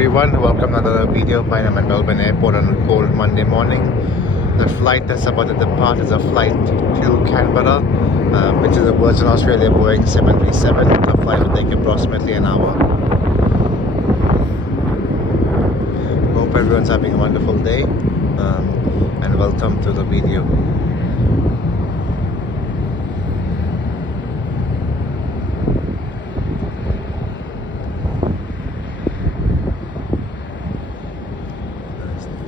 everyone, welcome to another video. I'm at Melbourne Airport on a cold Monday morning. The flight that's about to depart is a flight to Canberra, which is a Virgin Australia Boeing 737. The flight will take approximately an hour. Hope everyone's having a wonderful day, and welcome to the video.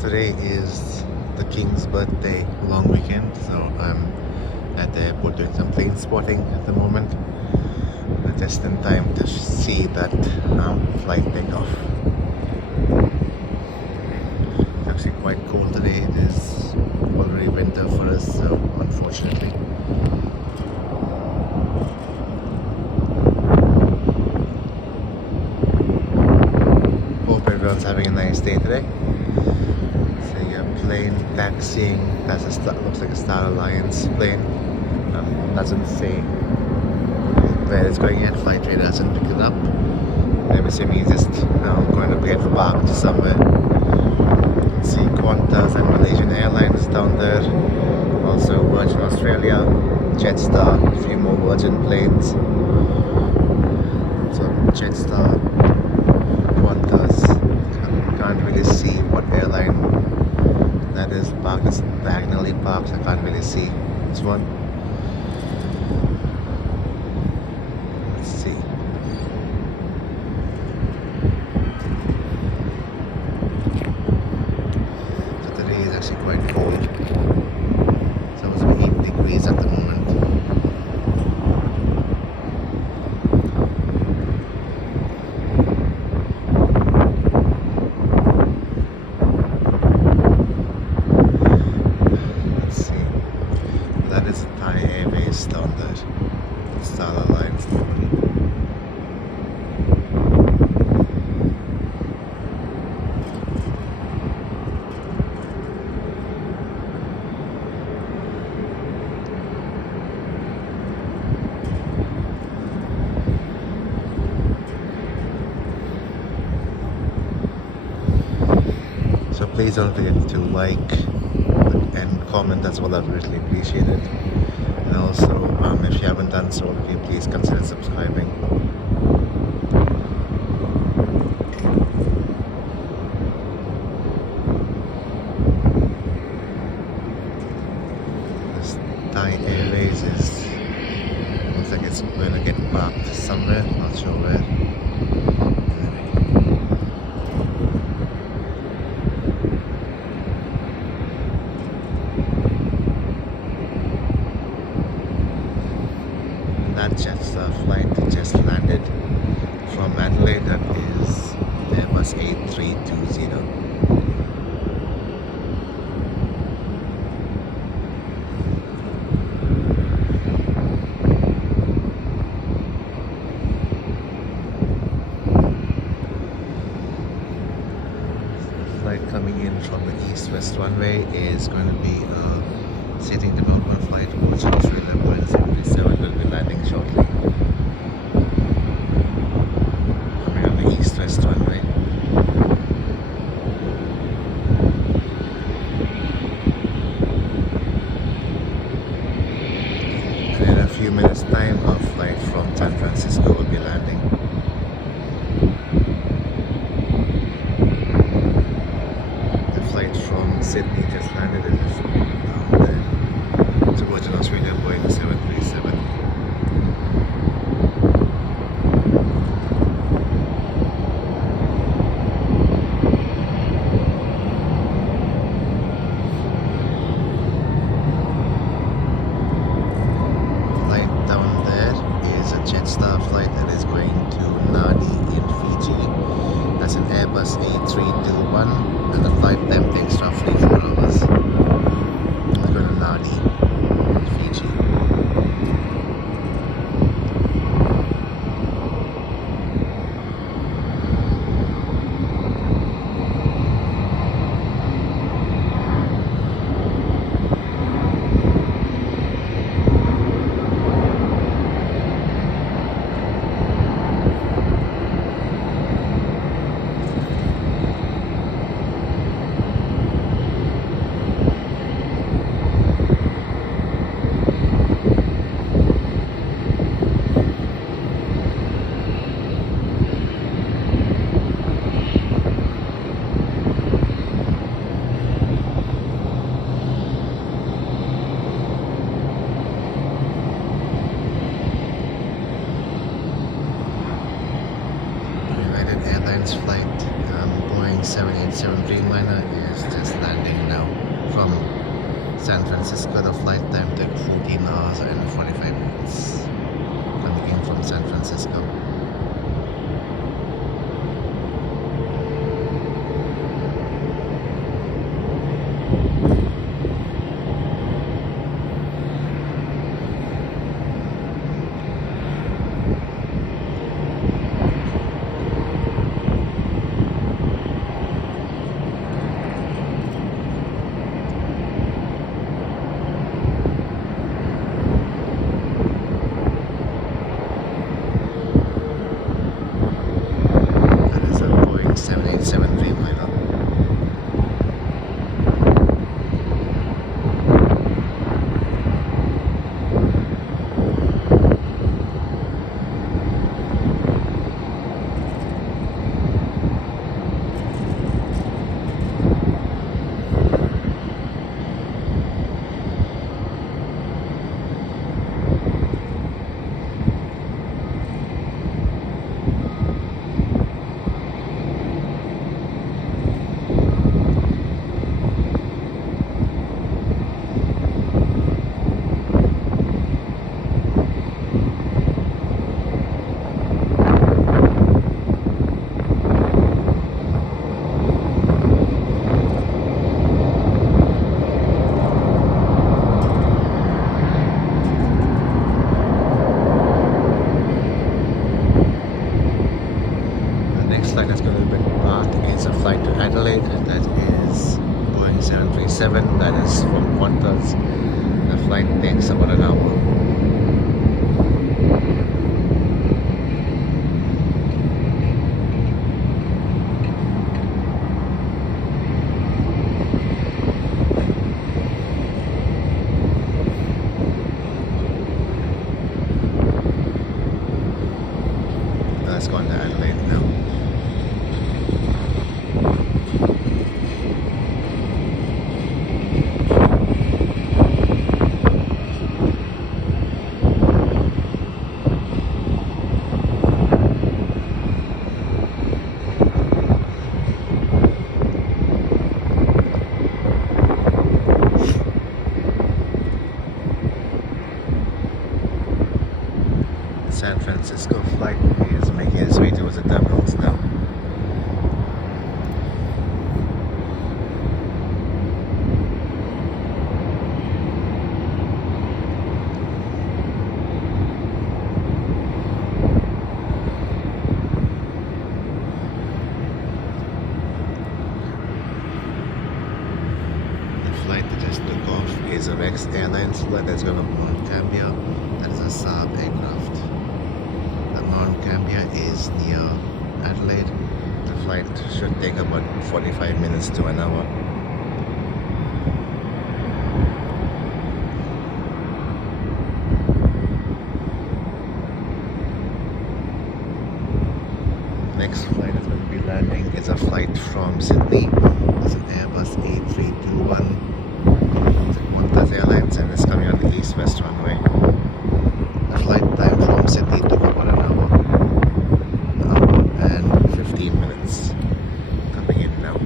Today is the King's birthday long weekend, so I'm at the airport doing some plane spotting at the moment, but just in time to see that flight take off. It's actually quite cold today. It is already winter for us, so unfortunately. Hope everyone's having a nice day today. Plane taxiing. Looks like a Star Alliance plane. Doesn't say where it's going yet. Flight radar doesn't pick it up. I'm assuming he's just going to get parked somewhere. See Qantas and Malaysian Airlines down there. Also Virgin Australia, Jetstar, a few more Virgin planes. So Jetstar, Qantas. Can't really see what airline that is parked. It's diagonally parked, so I can't really see this one. Let's see. So today is actually quite cold. It's supposed to be 8 degrees at the moment. That is Thai Airways down there, Star Alliance company. So please don't forget to like and comment as well. I'd really appreciate it. And also, if you haven't done so already, please consider subscribing. This Thai Airways looks like it's going to get parked somewhere, not sure where. That Jetstar flight just landed from Adelaide. That is Airbus A320. Flight coming in from the east-west runway is going to be a Sydney to Melbourne flight, which Australia Boeing 737 will be landing shortly. Coming on the east-west runway. And in a few minutes' time, a flight from San Francisco will be landing. The flight from Sydney just landed in this down there. It's a Virgin Australia Boeing 737. Flight down there is a Jetstar flight that is going to Nadi in Fiji. That's an Airbus A321, and the flight time takes roughly 4 hours. It's going to Nadi in Fiji. Airlines flight, Boeing 787 Dreamliner is just landing now from San Francisco. The flight time took 14 hours and 45 minutes coming in from San Francisco. That is a Boeing 787 Dreamliner. Flight that's going to be is a flight to Adelaide. That is Boeing 737. That is from Qantas. The flight takes about an hour. That's going to Adelaide now. San Francisco flight is making its way towards the terminals now. The flight that just took off is a Rex Airlines flight that's going to Mount Gambier. That is a Saab aircraft. Mount Gambier is near Adelaide. The flight should take about 45 minutes to an hour. Next flight that's going to be landing is a flight from Sydney. It's an Airbus A321. It's a Qantas Airlines and it's coming on the east-west runway. The flight time from Sydney took about an hour and 15 minutes coming in now.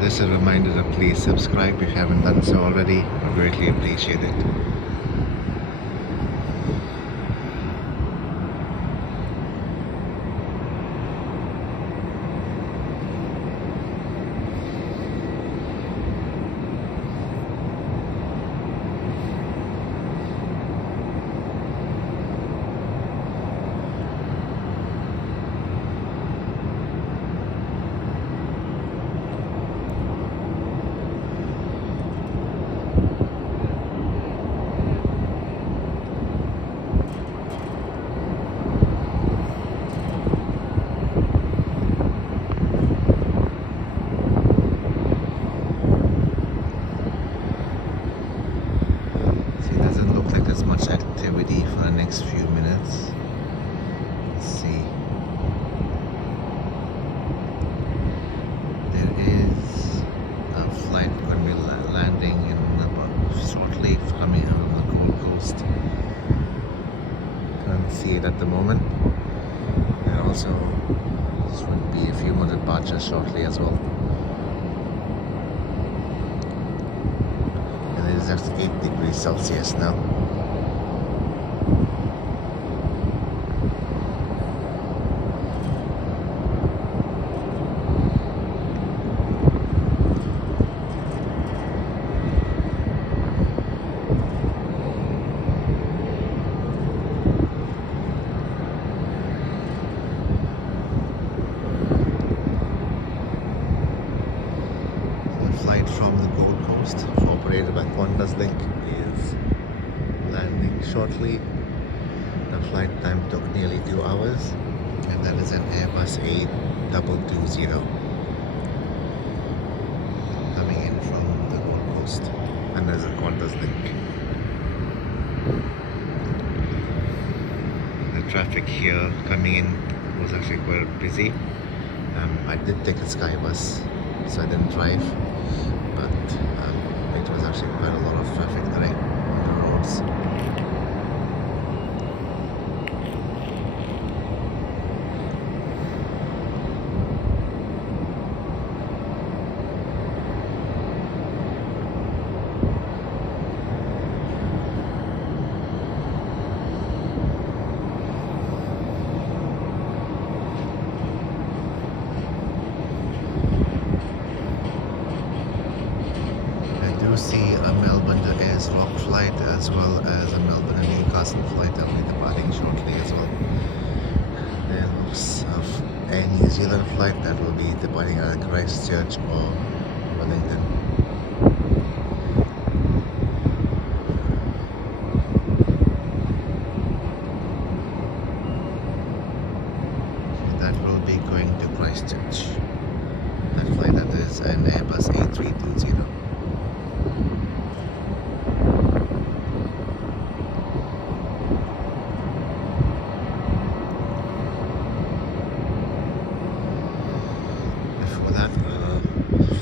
Just a reminder to please subscribe if you haven't done so already. I greatly appreciate it. see it at the moment. And also, this would be a few more departures shortly as well. And it is just 8 degrees Celsius now. Flight from the Gold Coast, operated by QantasLink, is landing shortly. The flight time took nearly 2 hours, and that is an Airbus A220 coming in from the Gold Coast, and there's a QantasLink. The traffic here coming in was actually quite busy. I did take a Skybus, so I didn't drive. But it was actually quite a lot of traffic today on the roads. See a Melbourne to Ayers Rock flight as well as a Melbourne to Newcastle flight that will be departing shortly as well. There looks of a New Zealand flight that will be departing either Christchurch or Wellington. That will be going to Christchurch. That flight that is an Airbus A320.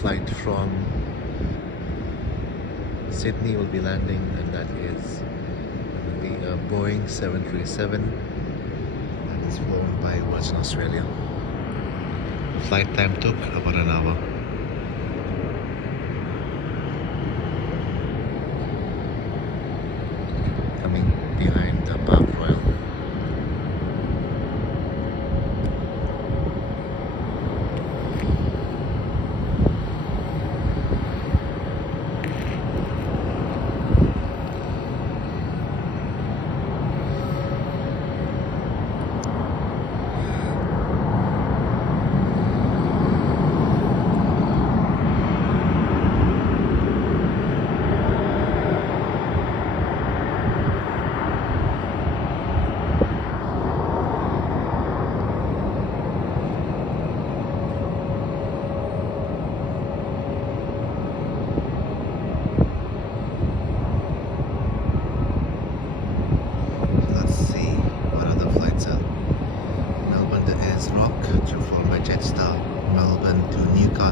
Flight from Sydney will be landing, and that is going to be a Boeing 737 that is flown by Virgin Australia. The flight time took about an hour. Coming behind the Park Royal.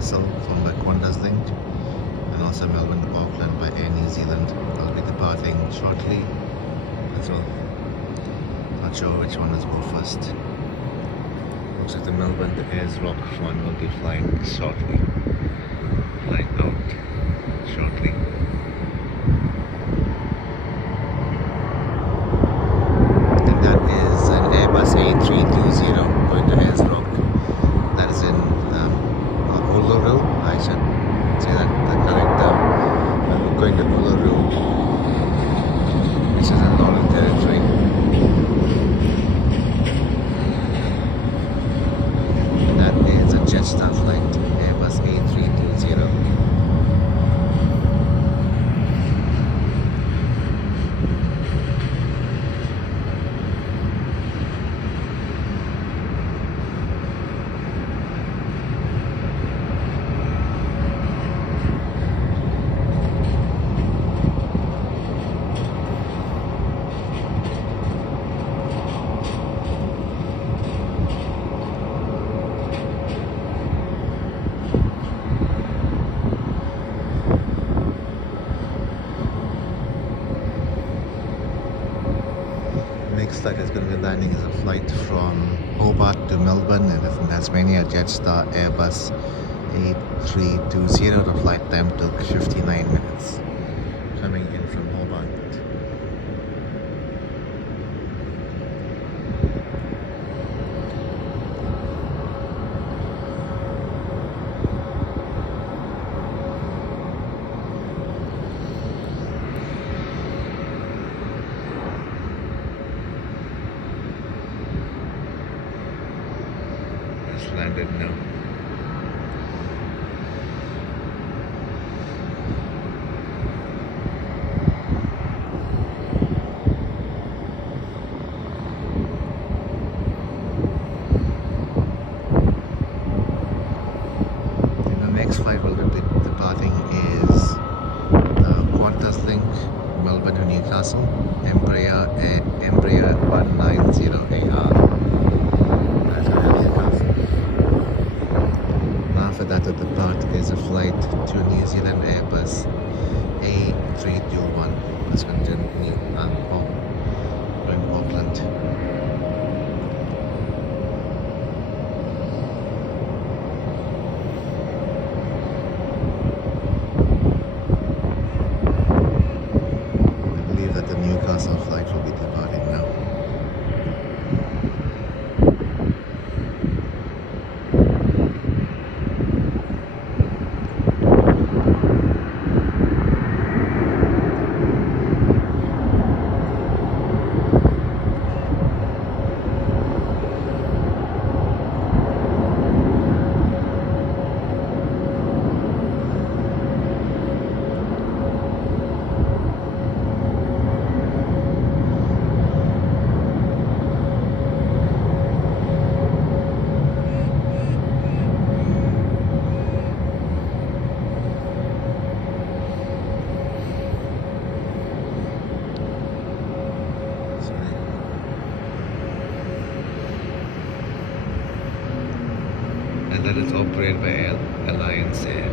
From by QantasLink, and also Melbourne to Auckland by Air New Zealand. I'll be departing shortly as well. Not sure which one is go first. Looks like the Melbourne to Ayers Rock one will be flying shortly. Flying out shortly. And that is an Airbus A320 going to Ayers Rock. That is in Uluru. I should say that the correct term. Going to Uluru, which is in Northern Territory. That is a Jetstar flight, Airbus A320. Next flight is going to be we're landing is a flight from Hobart to Melbourne. It is in Tasmania, Jetstar Airbus A320. The flight time took 59 minutes. Coming in from Hobart. Landed now. The next flight will be departing is the Qantas Link Melbourne to Newcastle, Embraer 190AR. After that, at the part is a flight to New Zealand Airbus A321. That's going to Auckland. I believe that the Newcastle flight will be departing now. And that is operated by Alliance Air.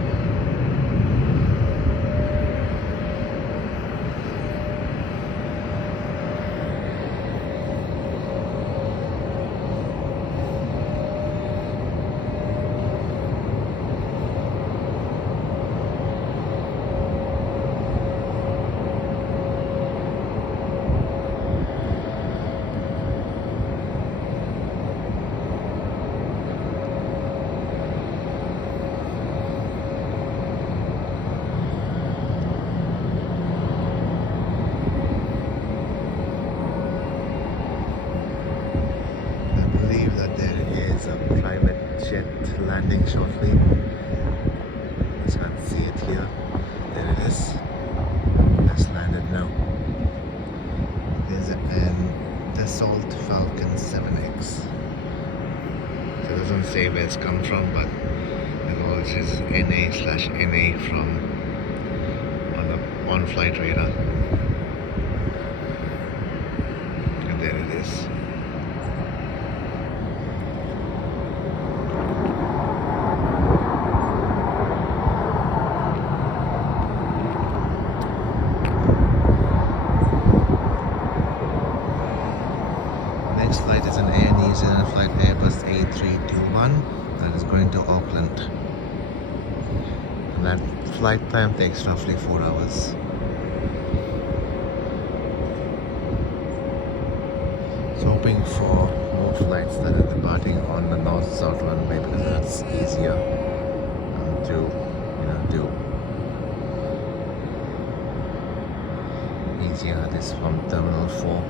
That there is a private jet landing shortly. You can't see it here. There it is. That's landed now. There's a Dassault Falcon 7X. So it doesn't say where it's come from, but it says NA/NA from on the on-flight radar. And there it is. Next flight is an Air New Zealand flight Airbus A321 that is going to Auckland. And that flight time takes roughly 4 hours. So hoping for more flights that are departing on the north-south runway because that's easier to do. Easier this from Terminal 4.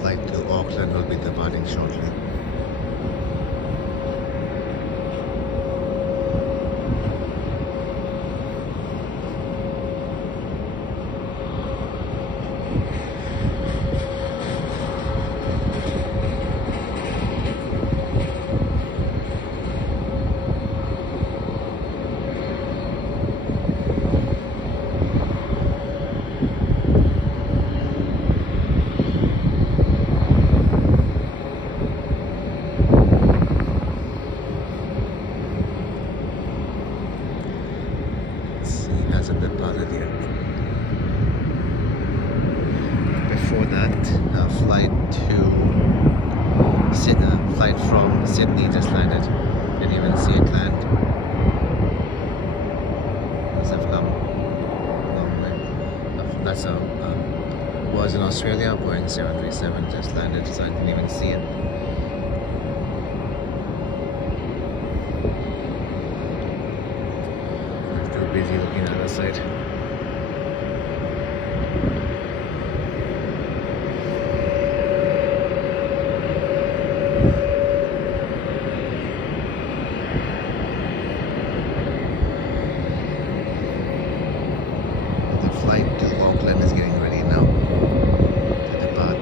Flight to Auckland will be departing shortly. flight to Sydney, flight from Sydney just landed. Didn't even see it land. Must have come a long way. That's a was in Australia. Boeing 737 just landed, so I didn't even see it. I'm too busy looking at the other side. The flight to Auckland is getting ready now to depart.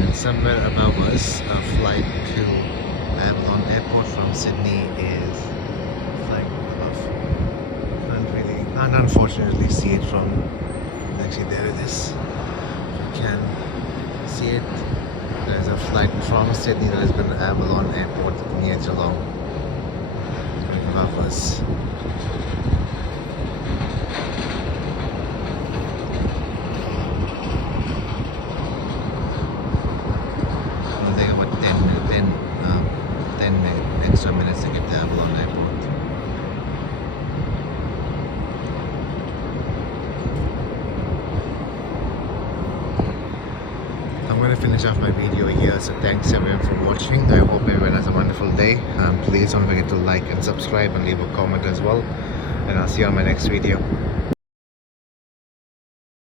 And somewhere above us, a flight to Avalon Airport from Sydney is flying above. Can't unfortunately see it from. Actually, there it is. You can see it. There's a flight from Sydney that has been to Avalon Airport near Geelong. Right above us. It'll take about 10 extra minutes to get to Avalon Airport. I'm going to finish off my video here, so thanks everyone for watching. I hope everyone has a wonderful day. Please don't forget to like and subscribe and leave a comment as well. And I'll see you on my next video.